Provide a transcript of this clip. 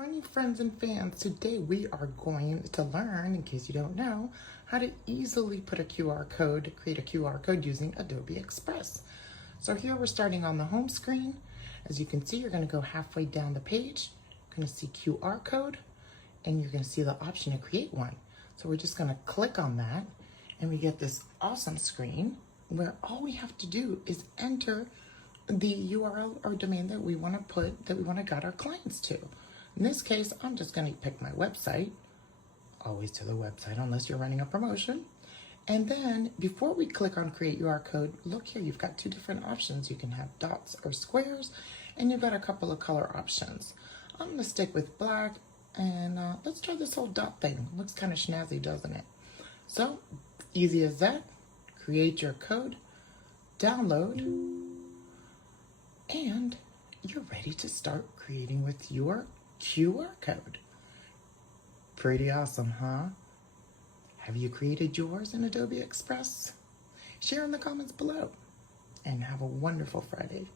Morning, friends and fans. Today we are going to learn, in case you don't know, how to easily put a QR code, create a QR code using Adobe Express. So here we're starting on the home screen. As you can see, you're going to go halfway down the page. You're going to see QR code, and you're going to see the option to create one. So we're just going to click on that, and we get this awesome screen where all we have to do is enter the URL or domain that we want to guide our clients to. In this case, I'm just going to pick my website, always to the website unless you're running a promotion. And then before we click on create URL code, look here, you've got two different options. You can have dots or squares, and you've got a couple of color options. I'm going to stick with black, and let's try this whole dot thing. Looks kind of snazzy, doesn't it? So easy as that. Create your code, download, and you're ready to start creating with your QR code. Pretty awesome, huh? Have you created yours in Adobe Express? Share in the comments below, and have a wonderful Friday.